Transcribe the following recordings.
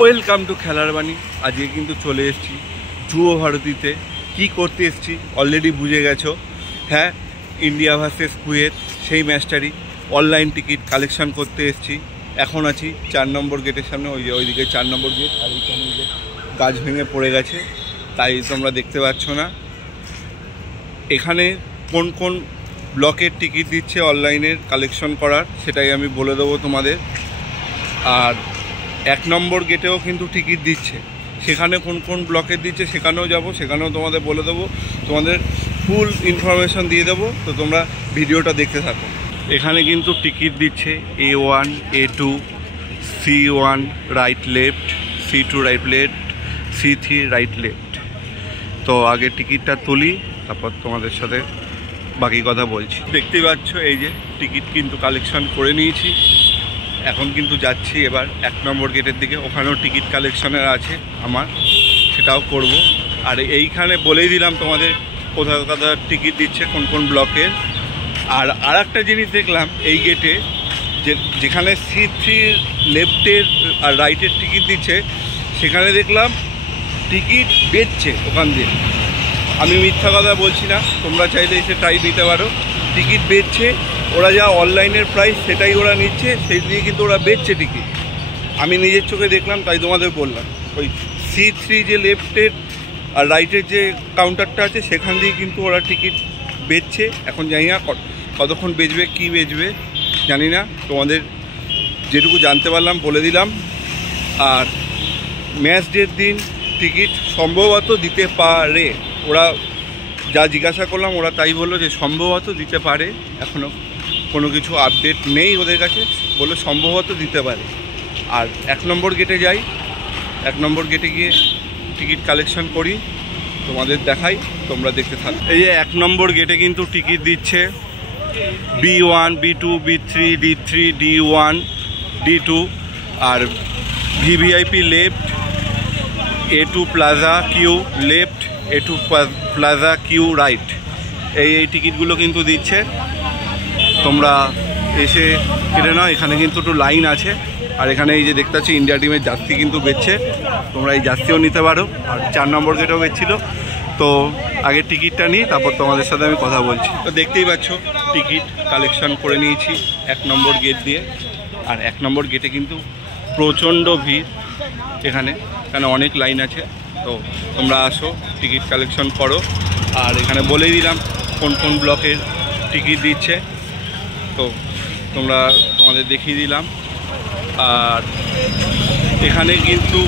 Welcome to খেলার বাণী। আজকে কিন্তু চলে এসেছি যুব ভারতীতে। কি করতে এসেছি অলরেডি বুঝে গেছো। হ্যাঁ, ইন্ডিয়া ভার্সেস কুয়েত সেই ম্যাচটারই অনলাইন টিকিট কালেকশন করতে এসেছি। এখন আছি 4 নম্বর গেটের সামনে। ওইদিকে 4 নম্বর গেট, আর এইখানে যে গাছ ভেঙে পড়ে গেছে তাই তোমরা দেখতে পাচ্ছ না। এখানে কোন কোন ব্লকের টিকিট দিচ্ছে অনলাইনের কালেকশন করার সেটাই আমি বলে দেবো তোমাদের। আর 1 নম্বর গেটেও কিন্তু টিকিট দিচ্ছে, সেখানে কোন কোন ব্লকের দিচ্ছে সেখানেও যাব, সেখানেও তোমাদের বলে দেবো, তোমাদের ফুল ইনফরমেশন দিয়ে দেবো। তো তোমরা ভিডিওটা দেখতে থাকো। এখানে কিন্তু টিকিট দিচ্ছে A1, A2, C1 right left, C2 right left, C3 right left. তো আগে টিকিটটা তুলি, তারপর তোমাদের সাথে বাকি কথা বলছি। দেখতেই পাচ্ছ এই যে টিকিট কিন্তু কালেকশন করে নিয়েছি। এখন কিন্তু যাচ্ছি এবার 1 নম্বর গেটের দিকে। ওখানেও টিকিট কালেকশনের আছে আমার, সেটাও করব। আর এইখানে বলেই দিলাম তোমাদের কোথাও কোথাও টিকিট দিচ্ছে, কোন কোন ব্লকের। আর একটা জিনিস দেখলাম এই গেটে, যেখানে C3 লেফটের আর রাইটের টিকিট দিচ্ছে, সেখানে দেখলাম টিকিট বেচছে ওখান দিয়ে। আমি মিথ্যা কথা বলছি না, তোমরা চাইলে এসে ট্রাই দিতে পারো। টিকিট বেচছে ওরা, যা অনলাইনের প্রাইস সেটাই ওরা নিচ্ছে, সেই দিয়ে কিন্তু ওরা বেচছে টিকিট। আমি নিজের চোখে দেখলাম, তাই তোমাদের বললাম। ওই C3 যে লেফটের আর রাইটের যে কাউন্টারটা আছে সেখান দিয়ে কিন্তু ওরা টিকিট বেচছে। এখন জানি না কতক্ষণ বেচবে, কি বেচবে জানি না। তোমাদের যেটুকু জানতে পারলাম বলে দিলাম। আর ম্যাচ ডের দিন টিকিট সম্ভবত দিতে পারে, ওরা যা জিজ্ঞাসা করলাম ওরা তাই বললো যে সম্ভবত দিতে পারে। এখনও কোনো কিছু আপডেট নেই ওদের কাছে, বললো সম্ভবত দিতে পারে। আর 1 নম্বর গেটে যাই, 1 নম্বর গেটে গিয়ে টিকিট কালেকশন করি, তোমাদের দেখাই, তোমরা দেখতে থাকো। এই যে 1 নম্বর গেটে কিন্তু টিকিট দিচ্ছে B1, B2, B3, D3, D1, D2 আর VVIP left, A2 plaza Q left, A2 plaza Q right. এই টিকিটগুলো কিন্তু দিচ্ছে, তোমরা এসে কেটে নাও। এখানে কিন্তু একটু লাইন আছে। আর এখানে এই যে দেখতে পাচ্ছি ইন্ডিয়া টিমের জার্সি কিন্তু বেচছে, তোমরা এই জার্সিও নিতে পারো। আর 4 নম্বর গেটেও বেচছিল। তো আগে টিকিটটা নিই, তারপর তোমাদের সাথে আমি কথা বলছি। তো দেখতেই পাচ্ছ টিকিট কালেকশন করে নিয়েছি 1 নম্বর গেট দিয়ে। আর 1 নম্বর গেটে কিন্তু প্রচণ্ড ভিড় এখানে অনেক লাইন আছে। তো তোমরা আসো, টিকিট কালেকশন করো। আর এখানে বলেই দিলাম কোন কোন ব্লকের টিকিট দিচ্ছে, তো তোমাদের দেখিয়ে দিলাম। আর এখানে কিন্তু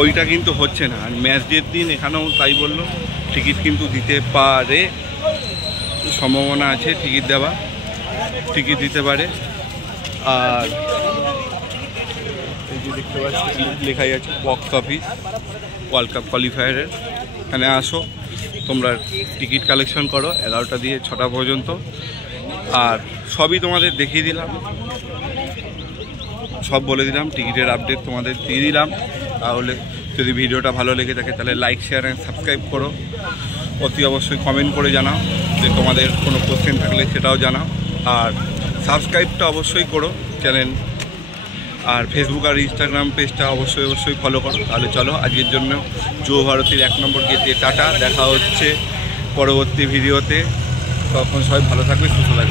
ওইটা কিন্তু হচ্ছে না। আর ম্যাচ ডের দিন এখানেও তাই বললো, টিকিট কিন্তু দিতে পারে, সম্ভাবনা আছে টিকিট দিতে পারে। আর এই যে দেখতে পাচ্ছি লেখাই আছে বক্স অফিস ওয়ার্ল্ড কাপ কোয়ালিফায়ারের। এখানে আসো, তোমরা টিকিট কালেকশন করো 11টা দিয়ে 6টা পর্যন্ত। আর সবই তোমাদের দেখিয়ে দিলাম, সব বলে দিলাম, টিকিটের আপডেট তোমাদের দিয়ে দিলাম। তাহলে যদি ভিডিওটা ভালো লেগে থাকে তাহলে লাইক, শেয়ার অ্যান্ড সাবস্ক্রাইব করো। অতি অবশ্যই কমেন্ট করে জানাও যে তোমাদের কোনো কোশ্চেন থাকলে সেটাও জানাও। আর সাবস্ক্রাইবটা অবশ্যই করো চ্যানেল। আর ফেসবুক আর ইনস্টাগ্রাম পেজটা অবশ্যই ফলো করো। তাহলে চলো, আজকের জন্য যুব ভারতীর 1 নম্বর গেটে টাটা। দেখা হচ্ছে পরবর্তী ভিডিওতে। তখন সবাই ভালো থাকবে, সুস্থ থাকবে।